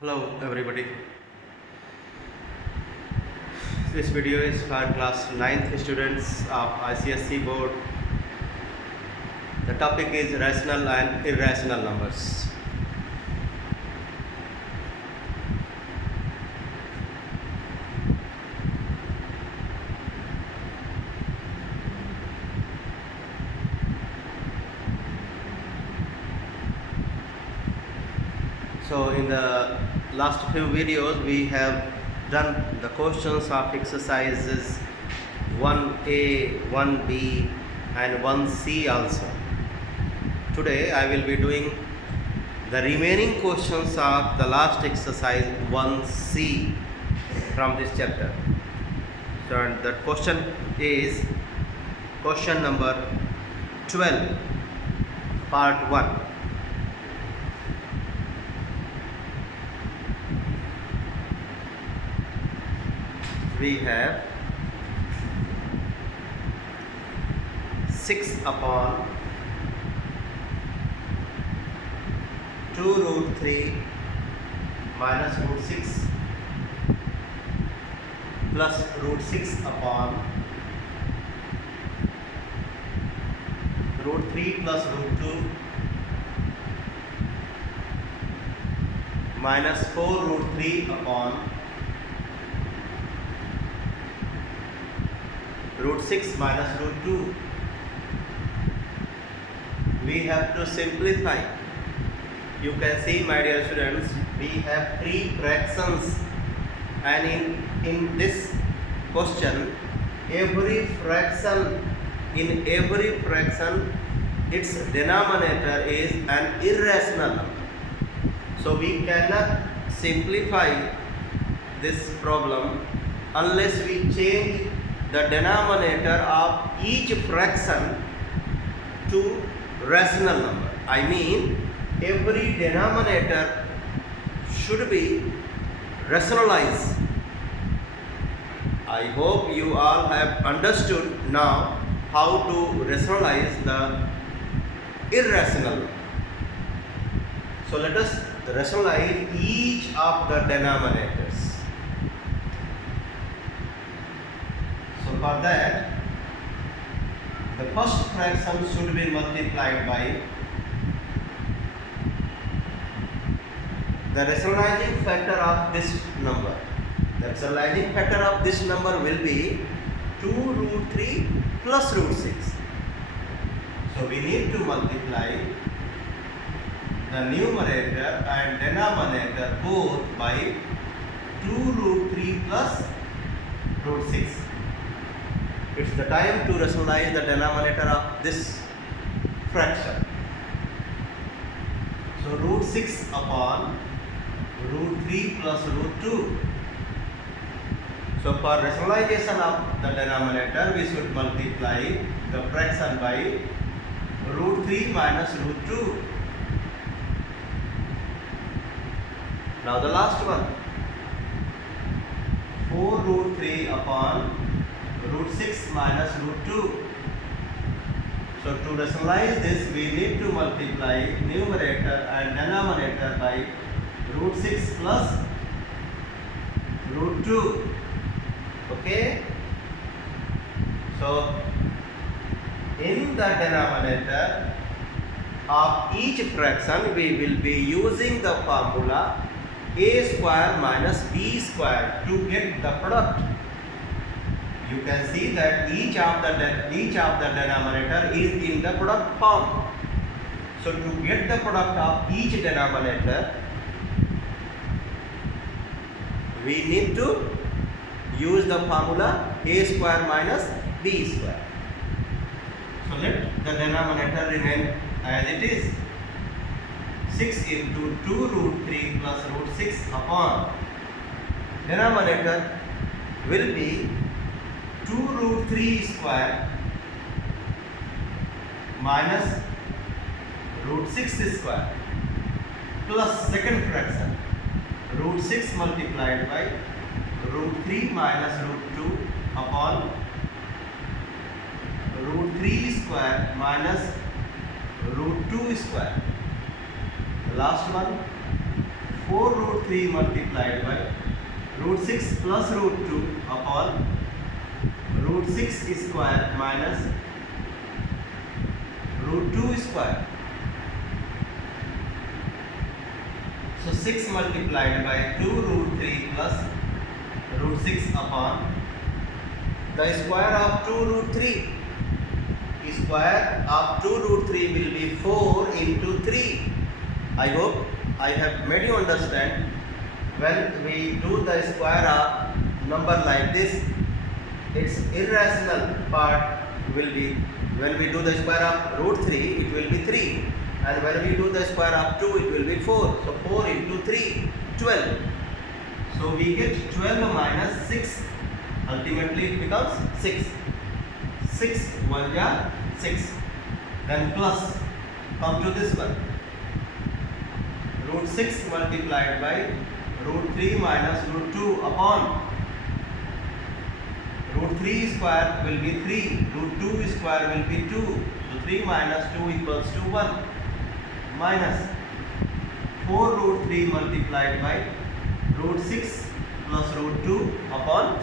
Hello everybody. This video is for class 9th students of ICSE board. The topic is rational and irrational numbers. So in the last few videos we have done the questions of exercises 1A, 1B and 1C also. Today I will be doing the remaining questions of the last exercise 1C from this chapter. So the question is question number 12, part 1. We have 6 upon 2 root 3 minus root 6 plus root 6 upon root 3 plus root 2 minus 4 root 3 upon root 6 minus root 2. We have to simplify. You can see, my dear students, we have 3 fractions, and in this question every fraction, its denominator is an irrational number. So we cannot simplify this problem unless we change the denominator of each fraction to rational number. I mean, every denominator should be rationalized. I hope you all have understood now how to rationalize the irrational number. So let us rationalize each of the denominators. So for that, the first fraction should be multiplied by the rationalizing factor of this number. The rationalizing factor of this number will be 2 root 3 plus root 6. So we need to multiply the numerator and denominator both by 2 root 3 plus root 6. It's the time to rationalize the denominator of this fraction. So root 6 upon root 3 plus root 2. So for rationalization of the denominator, we should multiply the fraction by root 3 minus root 2. Now the last one, 4 root 3 upon root 6 minus root 2. So to rationalize this, we need to multiply numerator and denominator by root 6 plus root 2. Okay? So in the denominator of each fraction, we will be using the formula a square minus b square to get the product. You can see that each of the denominator is in the product form. So to get the product of each denominator, we need to use the formula a square minus b square. So let the denominator remain as it is. 6 into 2 root 3 plus root 6 upon denominator will be 2 root 3 square minus root 6 square plus second fraction root 6 multiplied by root 3 minus root 2 upon root 3 square minus root 2 square. The last one, 4 root 3 multiplied by root 6 plus root 2 upon root 6 square minus root 2 square. So 6 multiplied by 2 root 3 plus root 6 upon the square of 2 root 3. Square of 2 root 3 will be 4 into 3. I hope I have made you understand. When we do the square of number like this, its irrational part will be, when we do the square of root 3, it will be 3. And when we do the square of 2, it will be 4. So 4 into 3, 12. So we get 12 minus 6. Ultimately it becomes 6. 6 1 ja 6. Then plus, come to this one. Root 6 multiplied by root 3 minus root 2 upon root 3 square will be 3. Root 2 square will be 2. So 3 minus 2 equals to 1. Minus 4 root 3 multiplied by root 6 plus root 2 upon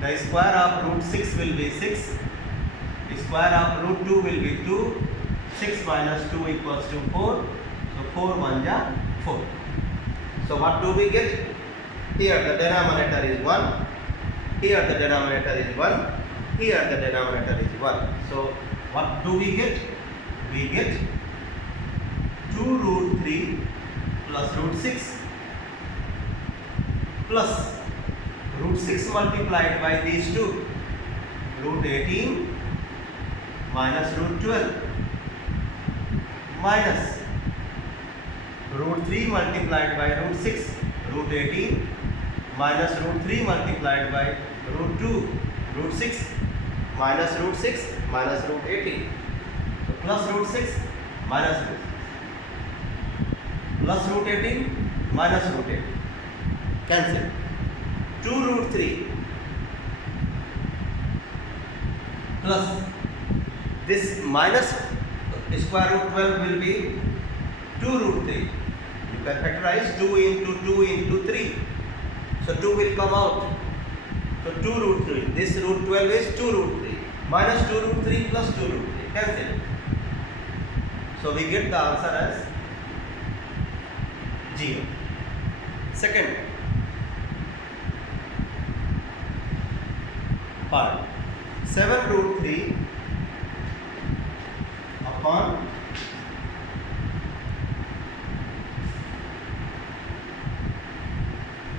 the square of root 6 will be 6. Square of root 2 will be 2. 6 minus 2 equals to 4. So 4 1 ja 4. So what do we get? Here the denominator is 1. Here the denominator is 1. Here the denominator is 1. So what do we get? We get 2 root 3 plus root 6 plus root 6 multiplied by these two, root 18 minus root 12 minus root 3 multiplied by root 6, root 18 minus root 3 multiplied by root 2, root 6 minus root 6 minus root 18. So plus root 6 minus root 6 plus root 18 minus root 18. Cancel. 2 root 3 plus this minus square root 12 will be 2 root 3. You can factorize 2 into 2 into 3. So 2 will come out. So 2 root 3. This root 12 is 2 root 3. Minus 2 root 3 plus 2 root 3. Cancel. So we get the answer as 0. Second part. 7 root 3 upon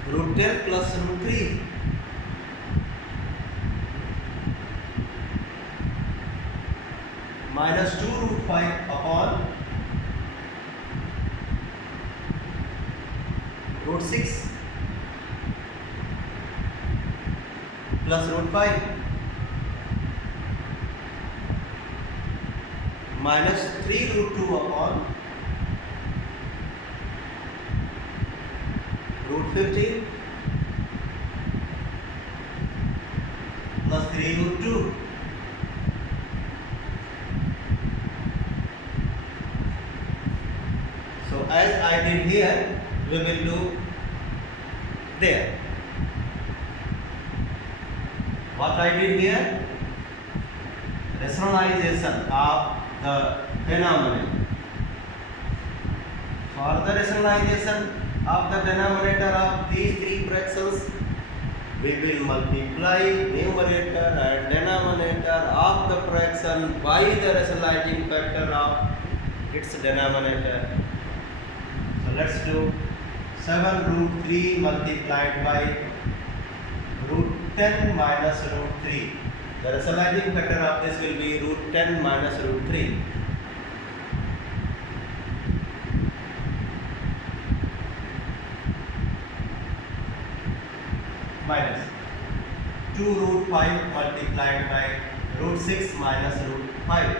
root 10 plus root 3 minus 2 root 5 upon root 6 plus root 5 minus 3 root 2 upon root 15 plus 3 root 2. So as I did here, we will do there. What I did here? Rationalization of the denominator. For the rationalization of the denominator of these three fractions, we will multiply numerator and denominator of the fraction by the rationalizing factor of its denominator. So let's do 7 root 3 multiplied by root 10 minus root 3. The rationalizing factor of this will be root 10 minus root 3. Minus 2 root 5 multiplied by root 6 minus root 5.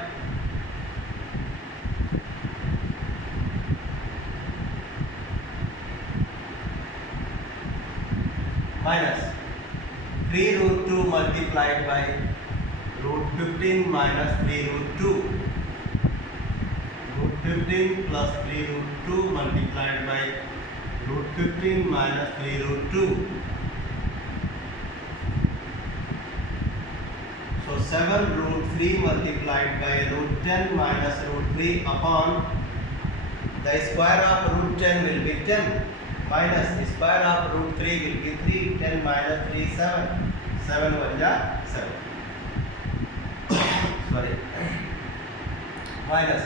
Minus 3 root 2 multiplied by root 15 minus 3 root 2. Root 15 plus 3 root 2 multiplied by root 15 minus 3 root 2. So 7 root 3 multiplied by root 10 minus root 3 upon the square of root 10 will be 10 minus the square of root 3 will be 3. 10 minus 3 7. 7 1 7. Sorry. Minus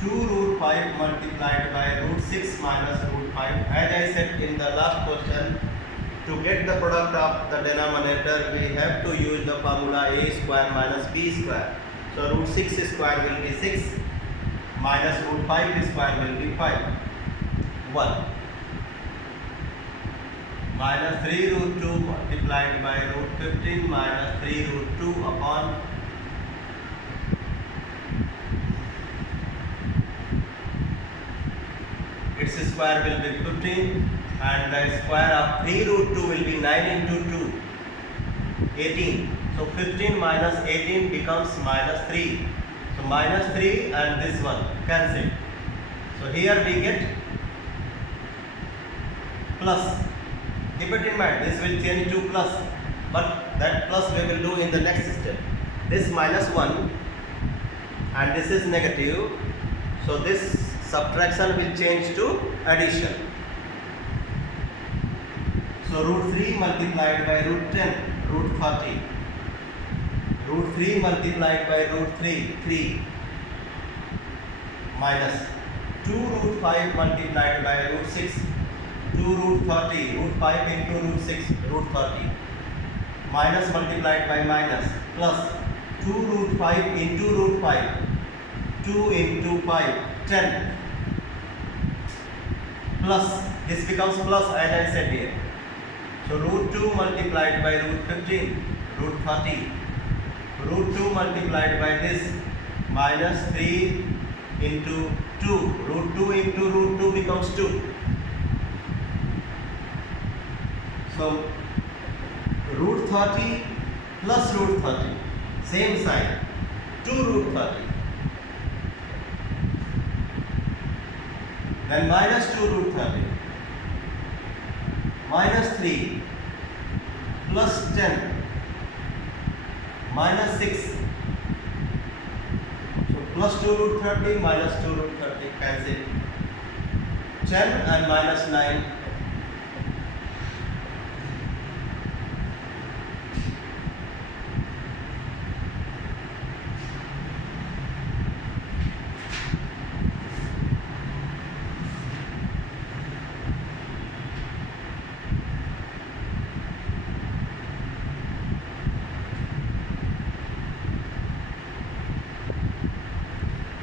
2 root 5 multiplied by root 6 minus root 5. As I said in the last question, to get the product of the denominator, we have to use the formula a square minus b square. So root 6 square will be 6 minus root 5 square will be 5. 1 minus 3 root 2 multiplied by root 15 minus 3 root 2 upon its square will be 15 and the square of 3 root 2 will be 9 into 2, 18. So 15 minus 18 becomes minus 3. So minus 3 and this one cancel. So here we get plus. Keep it in mind, this will change to plus, but that plus we will do in the next step. This minus 1 and this is negative. So this subtraction will change to addition. So root 3 multiplied by root 10, root 30. Root 3 multiplied by root 3, 3. Minus 2 root 5 multiplied by root 6, 2 root 30. Root 5 into root 6, root 30. Minus multiplied by minus, plus 2 root 5 into root 5, 2 into 5, 10. Plus, this becomes plus as I said here. So root 2 multiplied by root 15, root 30. Root 2 multiplied by this, minus 3 into 2. Root 2 into root 2 becomes 2. So root 30 plus root 30, same sign, 2 root 30. Then minus 2 root 30, minus 3, plus 10, minus 6. So plus 2 root 30, minus 2 root 30, cancel. 10 and minus 9.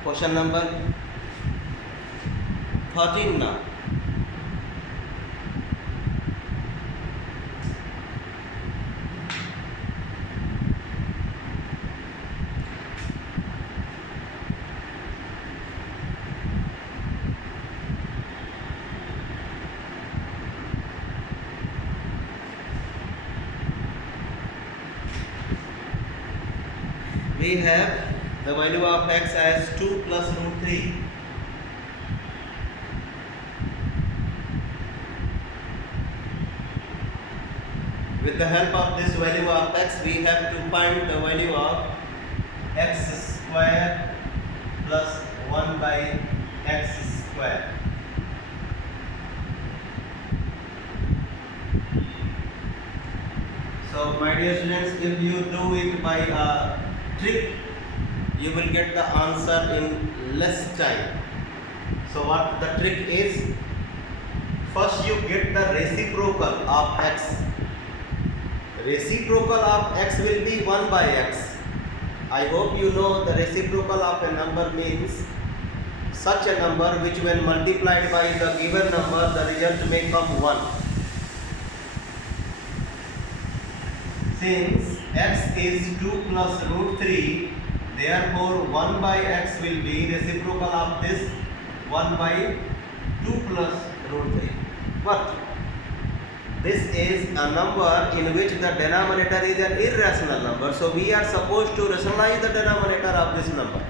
Question number 13 now. We have the value of x as 2 plus root 3. With the help of this value of x, we have to find the value of x square plus 1 by x square. So my dear students, if you do it by a trick, you will get the answer in less time. So what the trick is, first you get the reciprocal of x. Reciprocal of x will be 1 by x. I hope you know the reciprocal of a number means such a number which when multiplied by the given number the result may come 1. Since x is 2 plus root 3, therefore 1 by x will be reciprocal of this 1 by 2 plus root 3. But this is a number in which the denominator is an irrational number. So we are supposed to rationalize the denominator of this number.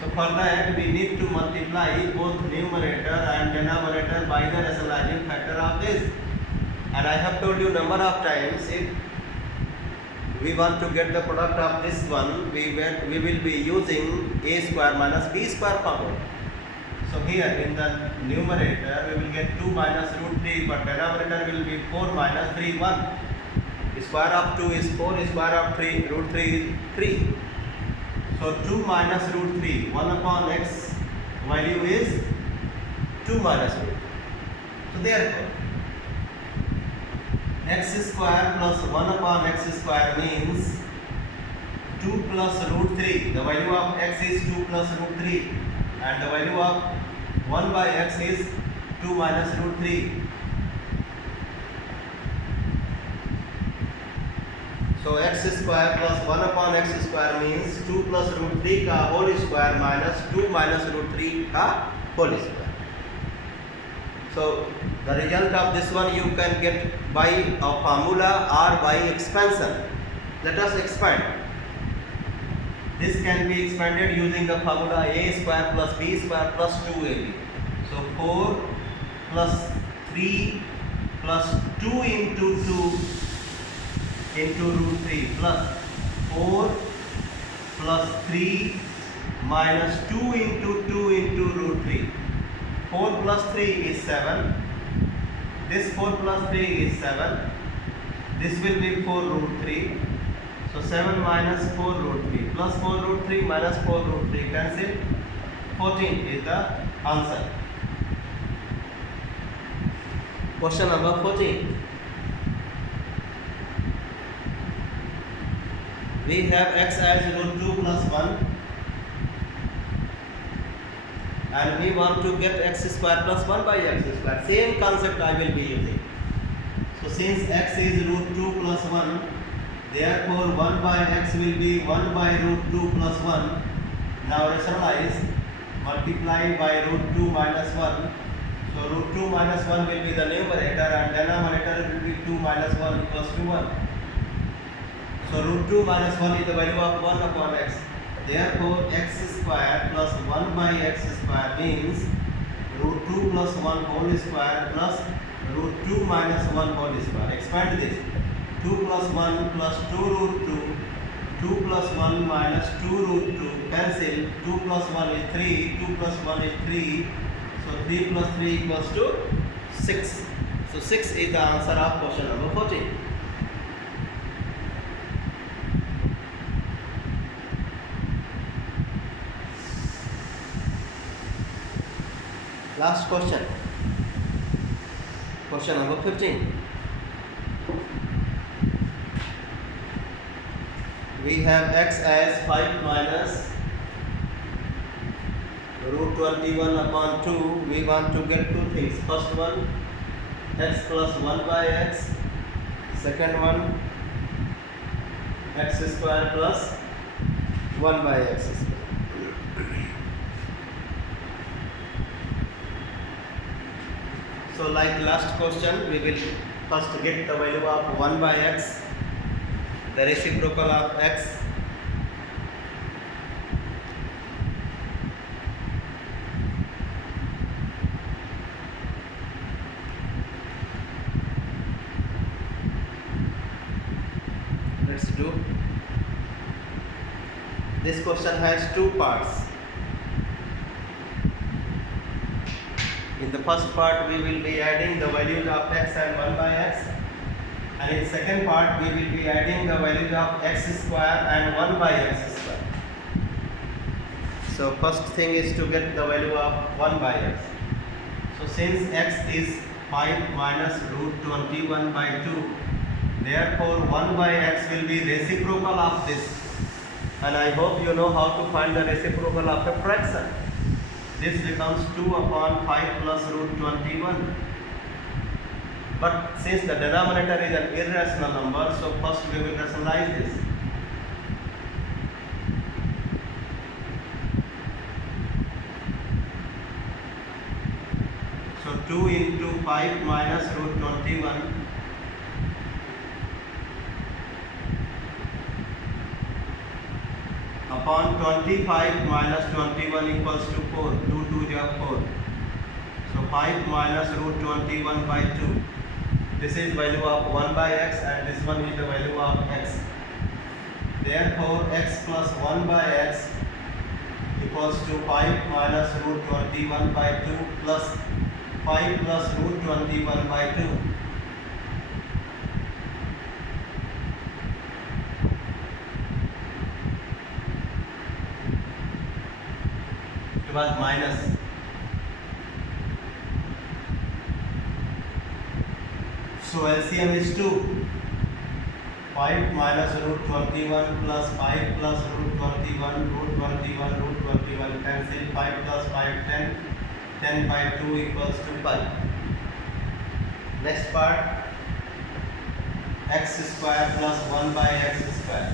So So for that we need to multiply both numerator and denominator by the rationalizing factor of this. And I have told you number of times, if we want to get the product of this one, we will be using a square minus b square formula. So here in the numerator we will get 2 minus root 3, but denominator will be 4 minus 3, 1. Square of 2 is 4, square of 3 root 3 is 3. So 2 minus root 3, 1 upon x value is 2 minus root 3. So therefore x square plus 1 upon x square means 2 plus root 3. The value of x is 2 plus root 3, and the value of 1 by x is 2 minus root 3. So x square plus 1 upon x square means 2 plus root 3 का whole square minus 2 minus root 3 का whole square. So the result of this one you can get by a formula or by expansion. Let us expand. This can be expanded using the formula a square plus b square plus 2ab. So 4 plus 3 plus 2 into 2 into root 3 plus 4 plus 3 minus 2 into 2 into root 3. 4 plus 3 is 7. This 4 plus 3 is 7. This will be 4 root 3. So 7 minus 4 root 3 plus 4 root 3 minus 4 root 3 cancel. 14 is the answer. Question number 14. We have x as root 2 plus 1, and we want to get x square plus 1 by x square. Same concept I will be using. So since x is root 2 plus 1, therefore 1 by x will be 1 by root 2 plus 1. Now rationalize, multiply by root 2 minus 1. So root 2 minus 1 will be the numerator, and denominator will be 2 minus 1 equals to 1. So root 2 minus 1 is the value of 1 upon x. Therefore x square plus 1 by x square means root 2 plus 1 whole square plus root 2 minus 1 whole square. Expand this. 2 plus 1 plus 2 root 2. 2 plus 1 minus 2 root 2. Cancel. 2 plus 1 is 3. 2 plus 1 is 3. So 3 plus 3 equals to 6. So 6 is the answer of question number 14. Last question. Question number 15. We have x as 5 minus root 21 upon 2. We want to get two things. First one, x plus 1 by x. Second one, x square plus 1 by x square. So like last question, we will first get the value of 1 by x, the reciprocal of x. Let's do. This question has two parts. In the first part we will be adding the values of x and 1 by x, and in second part we will be adding the values of x square and 1 by x square. So first thing is to get the value of 1 by x. So since x is 5 minus root 21 by 2, therefore 1 by x will be reciprocal of this, and I hope you know how to find the reciprocal of a fraction. This becomes 2 upon 5 plus root 21. But since the denominator is an irrational number, so first we will rationalize this. So 2 into 5 minus root 21 upon upon 25 minus 21 equals to 4. 2 2 is 4. So 5 minus root 21 by 2. This is value of 1 by x and this one is the value of x. Therefore x plus 1 by x equals to 5 minus root 21 by 2 plus 5 plus root 21 by 2. It was minus. So LCM is 2. 5 minus root 21 plus 5 plus root 21, root 21, root 21 cancel. 5 plus 5, 10. 10 by 2 equals to 5. Next part, x square plus 1 by x square.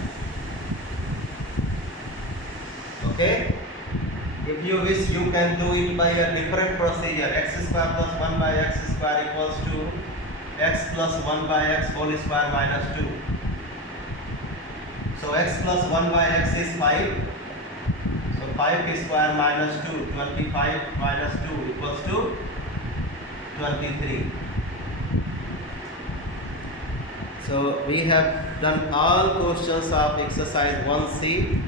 Okay? If you wish, you can do it by a different procedure. X square plus 1 by x square equals to x plus 1 by x whole square minus 2. So x plus 1 by x is 5. So 5 square minus 2, 25 minus 2 equals to 23. So we have done all questions of exercise 1C.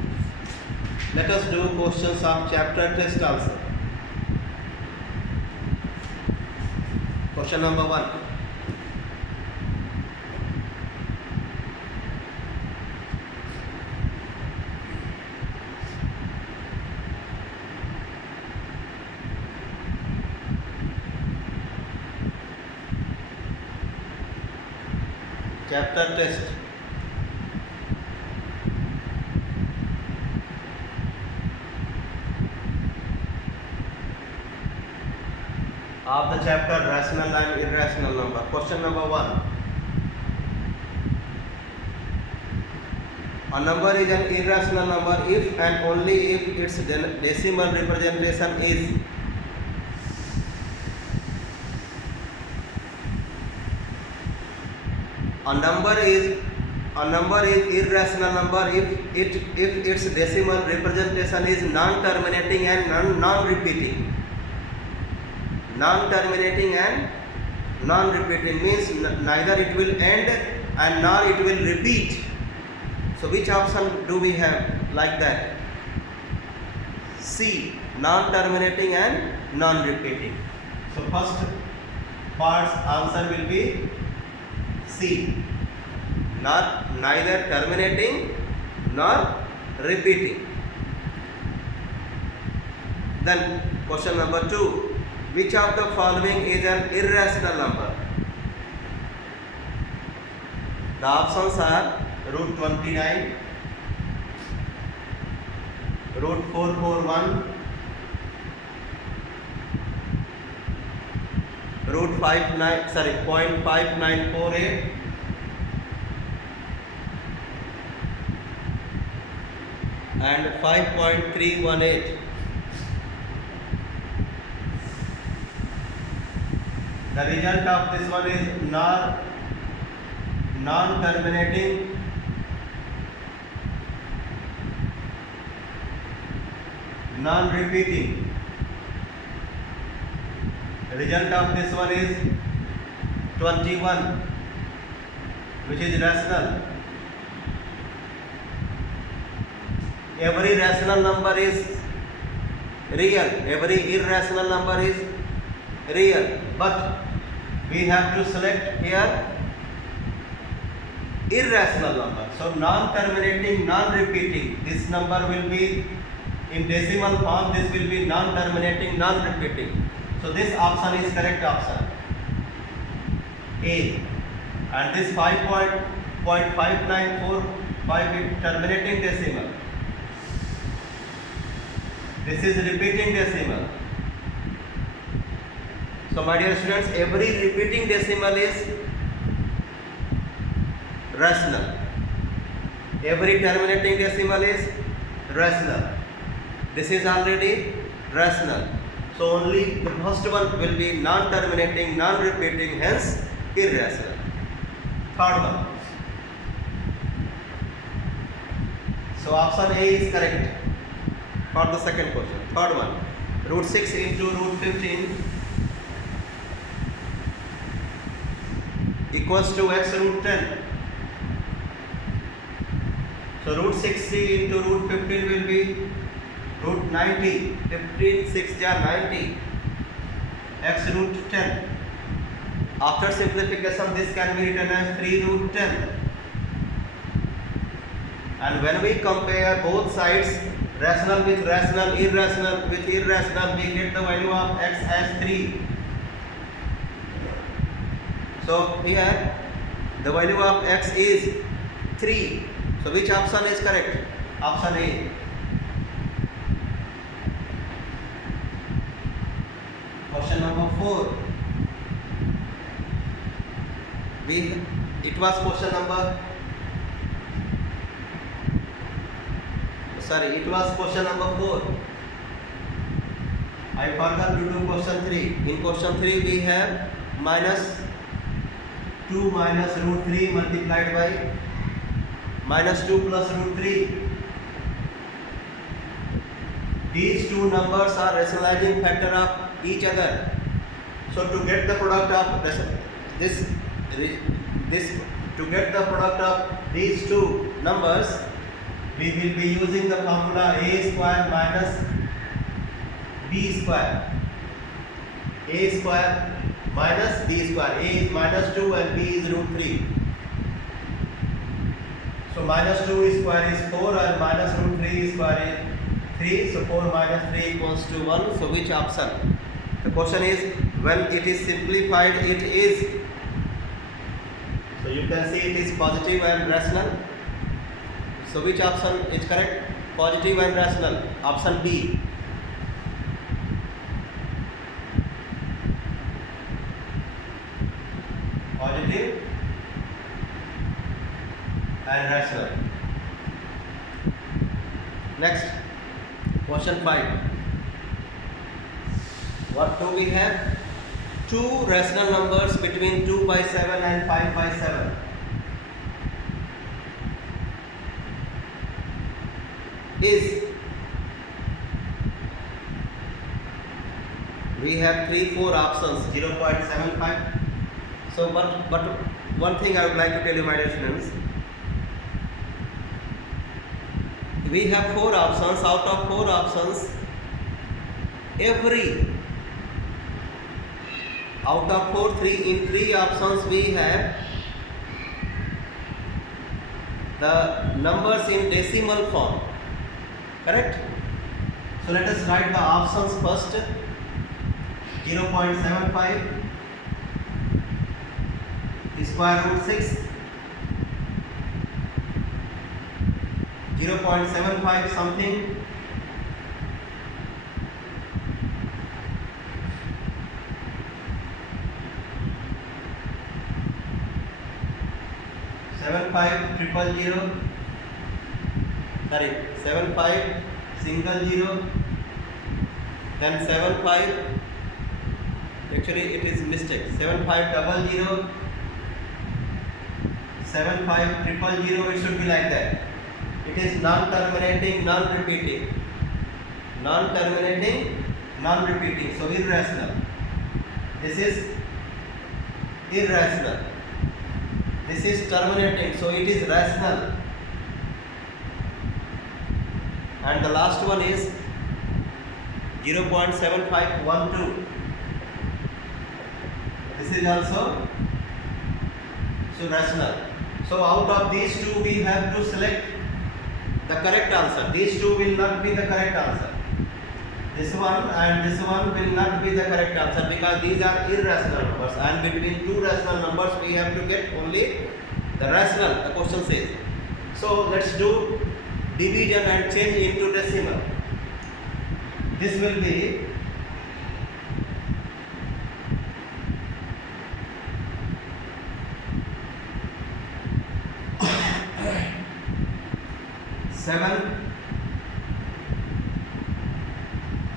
Let us do questions of chapter test also. Question number 1. Chapter test. Of the chapter rational and irrational number. Question number 1. A number is an irrational number if and only if its decimal representation is a number is irrational number if its decimal representation is non-terminating and non-repeating. Non-terminating and non-repeating means neither it will end and nor it will repeat. So which option do we have like that? C, non-terminating and non-repeating. So first part's answer will be C, neither terminating nor repeating. Then question number 2. Which of the following is an irrational number? The options are root 29, root 441, root 0.5948, and 5.318. The result of this one is non-terminating, non-repeating. The result of this one is 21, which is rational. Every rational number is real. Every irrational number is real. But we have to select here irrational number. So non-terminating, non-repeating. This number will be in decimal form. This will be non-terminating, non-repeating. So this option is correct option A. And this 5.5945 is terminating decimal. This is repeating decimal. So my dear students, every repeating decimal is rational. Every terminating decimal is rational. This is already rational. So only the first one will be non-terminating, non-repeating, hence irrational. Third one. So option A is correct for the second question. Third one, root 6 into root 15 equals to x root 10. So root 60 into root 15 will be root 90. 15 6 90. X root 10. After simplification, this can be written as 3 root 10. And when we compare both sides, rational with rational, irrational with irrational, we get the value of x as 3. So here the value of x is 3. So which option is correct? Option A. Question number 4. It was question number. Sorry, it was question number 4. I forgot to do question 3. In question 3 we have minus 2 minus root 3 multiplied by minus 2 plus root 3. These two numbers are rationalizing factor of each other. So to get the product of this to get the product of these two numbers, we will be using the formula a square minus b square. A square minus b square. A is minus 2 and b is root 3. So minus 2 square is 4 and minus root 3 square is 3. So 4 minus 3 equals to 1. So which option? The question is, when it is simplified, it is. So you can see it is positive and rational. So which option is correct? Positive and rational. Option B. Positive and rational. Next, question 5. What do we have? Two rational numbers between 2 by 7 and 5 by 7. Is, we have 3-4 options, 0.75. So but one thing I would like to tell you, my dear students, we have 4 options. Out of 4 options, out of 3 options we have the numbers in decimal form. Correct? So let us write the options first. 0.75 square root 6, 0.75 something, 75 single 0, then 75, actually it is mistake, 7500, 7500, it should be like that. It is non-terminating, non-repeating, non-terminating, non-repeating, so irrational. This is irrational. This is terminating, so it is rational. And the last one is 0.7512. This is also so rational. So out of these two we have to select the correct answer. These two will not be the correct answer. This one and this one will not be the correct answer because these are irrational numbers, and between two rational numbers we have to get only the rational, the question says. So let's do division and change into decimal. This will be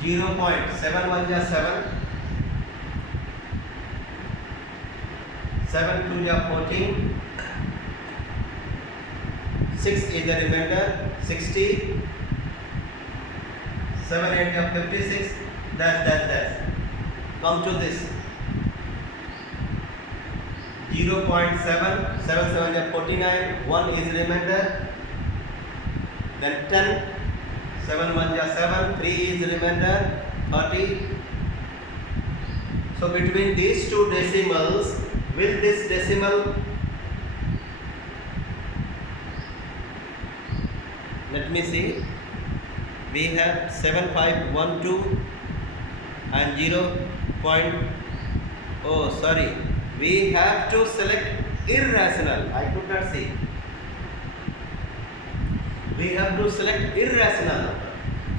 0.7 is 7, 7 2 is 14, 6 is the remainder, 60, 7 8 of 56, dash. Come to this 0.7, 7 7 is 49, 1 is remainder, then 10, 7 1 is 7, 3 is remainder, 30. So between these two decimals, will this decimal, let me see, we have 7512 and 0. Oh sorry, we have to select irrational. I could not see. We have to select irrational number.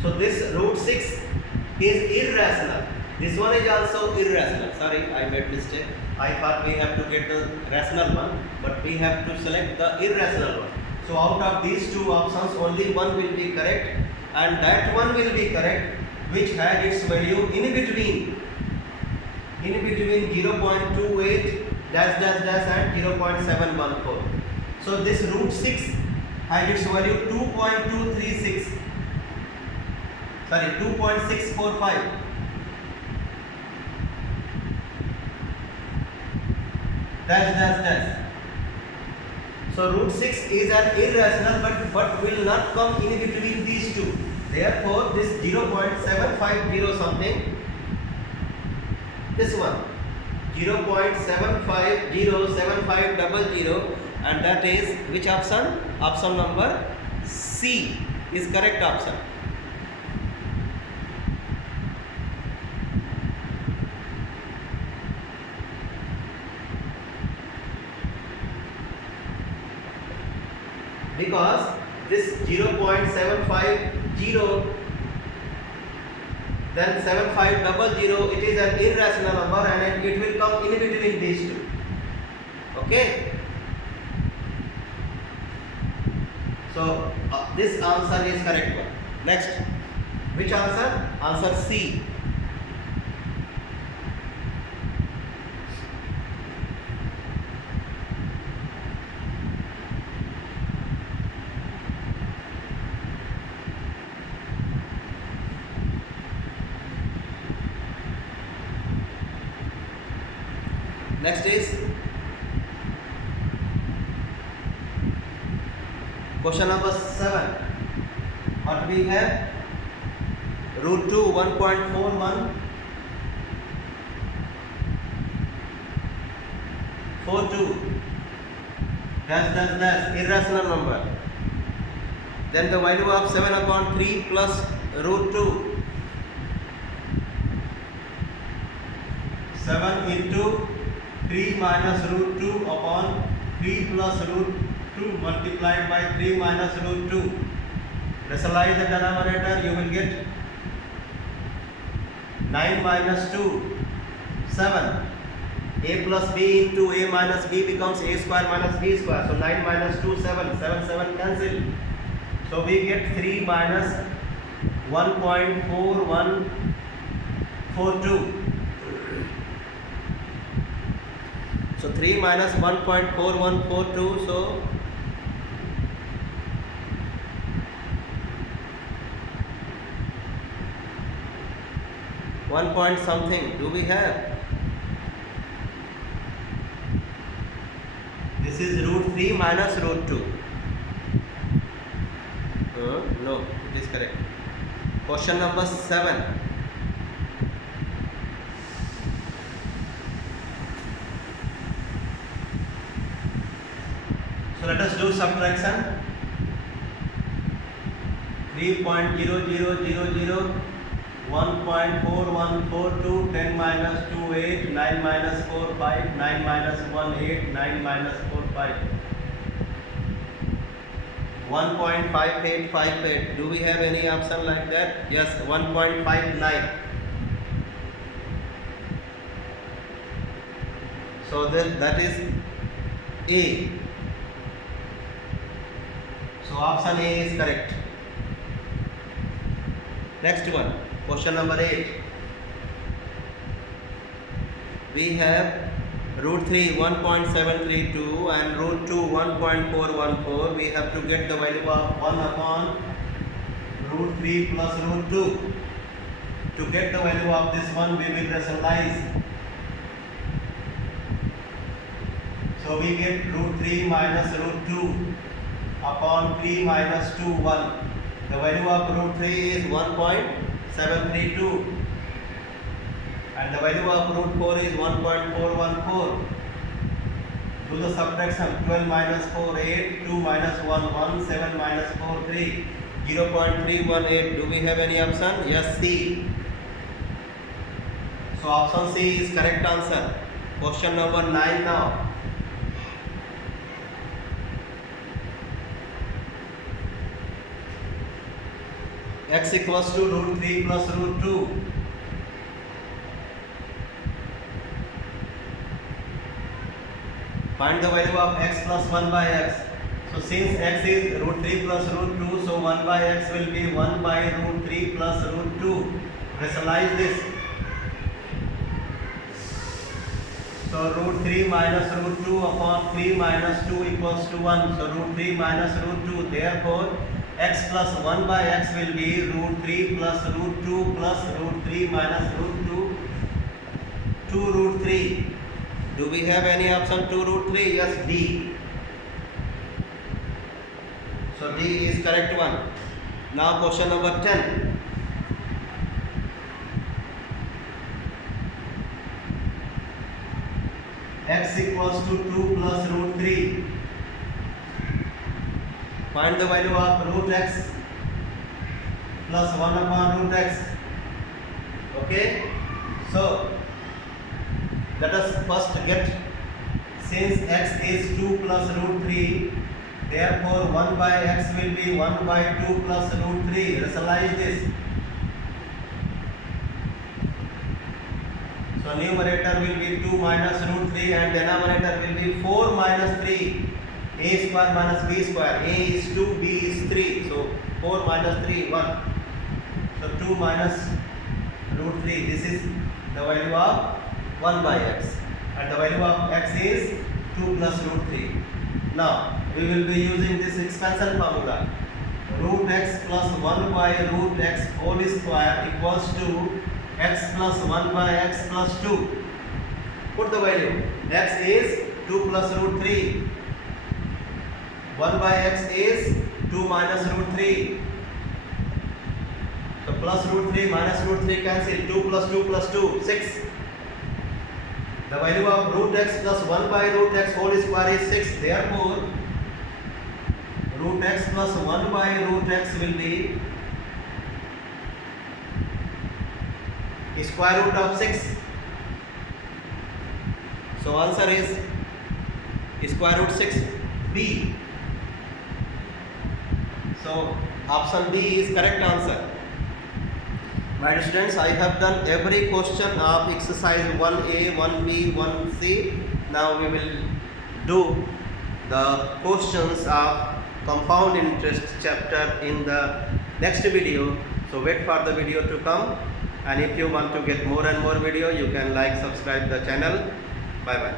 So this root 6 is irrational. This one is also irrational. Sorry, I made mistake. I thought we have to get the rational one, but we have to select the irrational one. So out of these two options, only one will be correct, and that one will be correct which had its value in between 0.28 dash and 0.714. So this root 6 had its value 2.236. Sorry, 2.645. Dash. So root 6 is an irrational, but will not come in between these two. Therefore, this 0.750 something, this one 0.7507500, and that is which option? Option number C is correct option. Because this 0.750 then 7500, it is an irrational number and it will come in between these two. Okay, so this answer is correct one. Next, which answer? Answer C. Next is question number 7. What we have? Root 2 1.41 42 dash irrational number. Then the value of 7/3 plus root 2. 7 into 3 minus root 2 upon 3 plus root 2 multiplied by 3 minus root 2. Rationalize the denominator, you will get 9 minus 2, 7. A plus b into a minus b becomes a square minus b square. So 9 minus 2, 7. 7 cancel. So we get 3 minus 1.4142. So 3 minus 1.4142, so 1 point something do we have? This is root 3 minus root 2. No, it is correct. Question number 7. So let us do subtraction. 3.0000 1.4142 10 minus 2 8 9 minus 4 5 9 minus 1 8 9 minus 4 5 1.5858. Do we have any option like that? Yes, 1.59. So that is A. So option A is correct. Next one, question number 8. We have root 3 1.732 and root 2 1.414. We have to get the value of 1 upon root 3 plus root 2. To get the value of this one, we will rationalize. So we get root 3 minus root 2 upon 3 minus 2 1. The value of root 3 is 1.732 and the value of root 4 is 1.414. Do the subtraction. 12 minus 4 8, 2 minus 1 1, 7 minus 4 3, 0.318. Do we have any option? Yes, C. So option C is correct answer. Question number 9 now. X equals to root 3 plus root 2. Find the value of x plus 1 by x. So since x is root 3 plus root 2, so 1 by x will be 1 by root 3 plus root 2. Rationalize this. So root 3 minus root 2 upon 3 minus 2 equals to 1. So root 3 minus root 2. Therefore, x plus 1 by x will be root 3 plus root 2 plus root 3 minus root 2, 2 root 3. Do we have any option 2 root 3? Yes, D. So D is correct one. Now question number 10. X equals to 2 plus root 3. Find the value of root x plus 1 upon root x. Okay. So let us first get, since x is 2 plus root 3, therefore 1 by x will be 1 by 2 plus root 3. Rationalize this. So numerator will be 2 minus root 3 and denominator will be 4 minus 3. A square minus b square. A is 2, b is 3. So 4 minus 3, 1. So 2 minus root 3. This is the value of 1 by x. And the value of x is 2 plus root 3. Now we will be using this expansion formula. Root x plus 1 by root x whole square equals to x plus 1 by x plus 2. Put the value. X is 2 plus root 3. 1 by x is 2 minus root 3. So plus root 3 minus root 3 cancel. 2 plus 2 plus 2, 6. The value of root x plus 1 by root x whole square is 6. Therefore, root x plus 1 by root x will be square root of 6. So answer is square root 6, B. So option B is correct answer. My dear students, I have done every question of exercise 1A, 1B, 1C. Now we will do the questions of compound interest chapter in the next video. So wait for the video to come. And if you want to get more and more video, you can like, subscribe the channel. Bye bye.